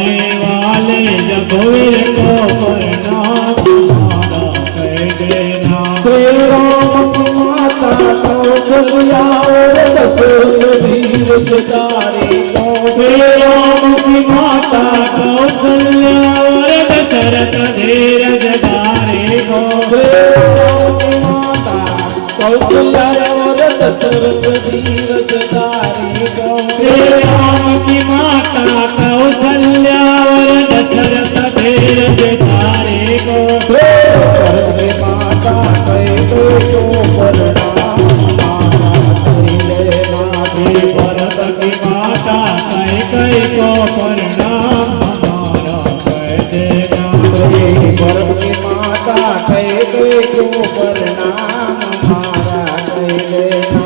जाने वाले रघुवीर को प्रणाम हमारा कह देना। श्री राम की माता कौशल्या और दशरथ धीरज धारे को। श्री राम की माता कौशल्या और दशरथ धीरज धारे को। श्री राम की माता कौशल्या और दशरथ धीरज धारे को। श्री राम की माता कौशल्या और दशरथ धीरज धारे को। भरत की माता कैकेयी को प्रणाम हमारा कह देना। भरत की माता कैकेयी को प्रणाम हमारा कह देना। भरत की माता कैकेयी को प्रणाम हमारा कह देना।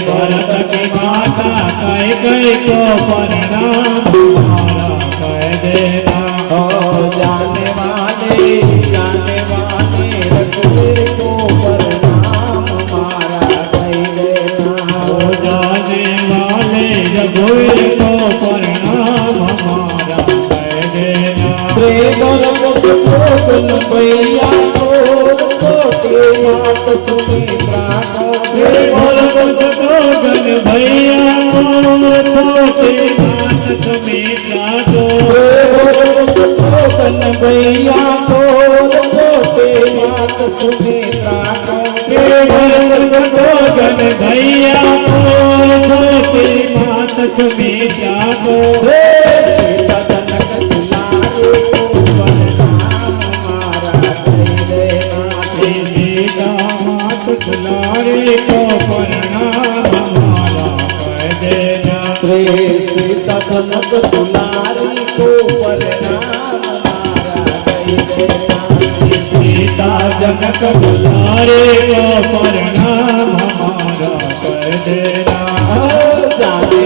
भरत की माता कैकेयी को प्रणाम हमारा कह देना। जाने वाले रघुवीर को प्रणाम हमारा कह देना। जाने वाले रघुवीर को प्रणाम हमारा कह देना। भैया को मात सुमित्रा को। भैया छोटे मात सुमित्रा को। भैया को छोटे मात सुमित्रा को। भैया छोटे मात सुमित्रा को। दुलारे को प्रणाम हमारा कह देना। सीता जनक दुलारी को प्रणाम हमारा कह देना। सीता जनक दुलारे को प्रणाम हमारा कह देना। जाने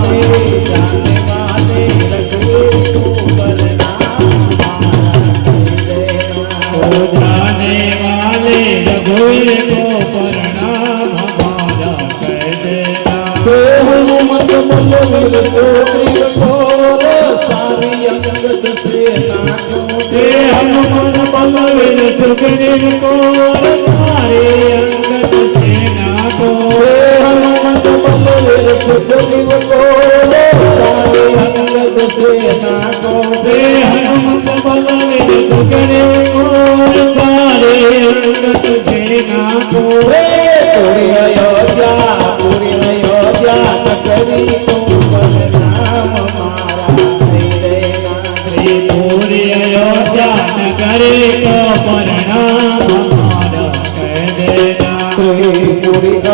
वाले रघुवीर को प्रणाम हमारा कह देना। जाने वाले रघुवीर को प्रणाम हमारा कह देना। हनुमत बलवीर सुग्रीव को सारी अंगद सेना को। हनुमत बलवीर सुग्रीव को सारे अंगद सेना को। हनुमत बलवीर सुग्रीव को सारी अंगद सेना को। हनुमत बलवीर सुग्रीव को सारे अंगद सेना को। पूरी अयोध्या नगरी को प्रणाम हमारा कह देना। पूरी अयोध्या नगरी को प्रणाम हमारा कह देना। पूरी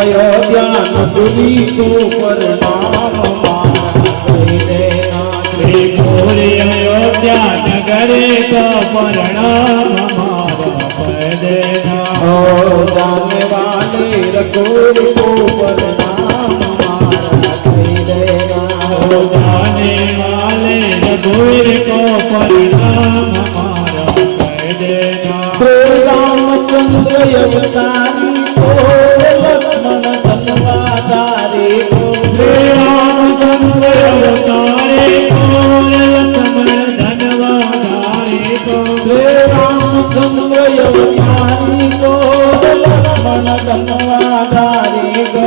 अयोध्या नगरी को प्रणाम हमारा कह देना। पूरी अयोध्या नगरी को प्रणाम हमारा कह देना। जाने वाले रघुवीर को प्रणाम हमारा कह देना। जाने वाले रघुवीर को प्रणाम हमारा कह देना। श्री रामचंद्र अवतारी को लक्ष्मण धनवाधारी को। श्री रामचंद्र अवतारे को लक्ष्मण धनवाधारे को। श्री रामचंद्र अवतारी को लक्ष्मण धनवाधारी को।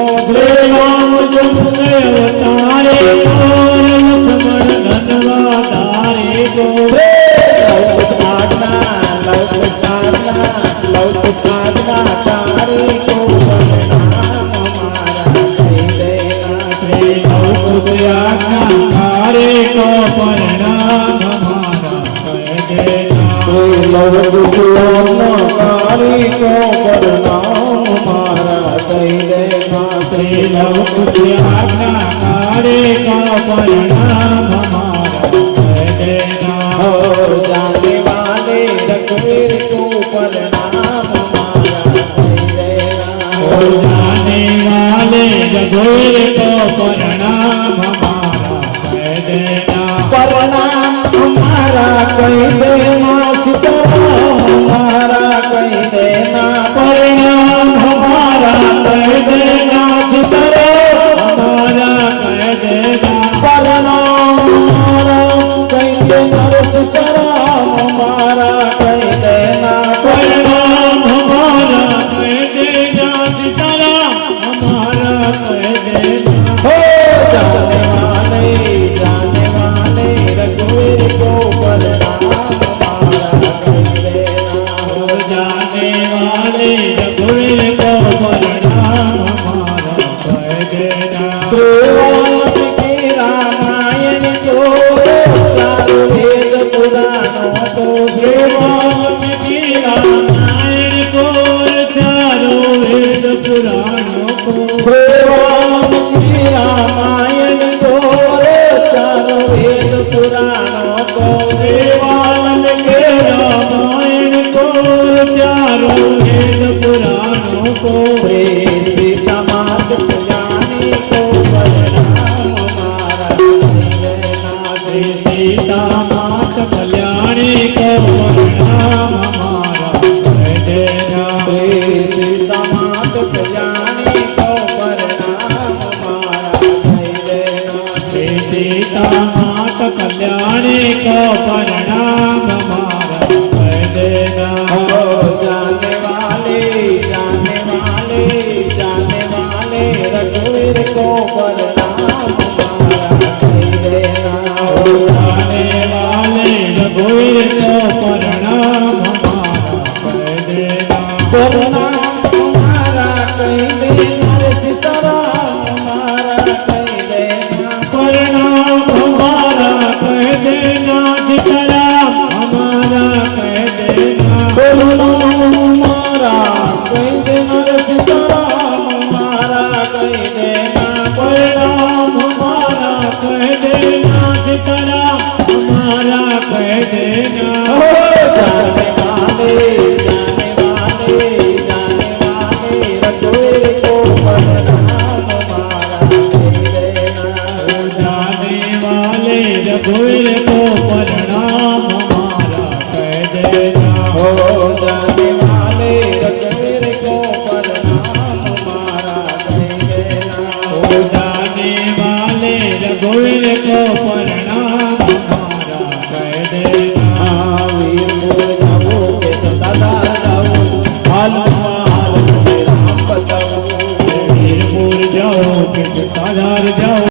सीता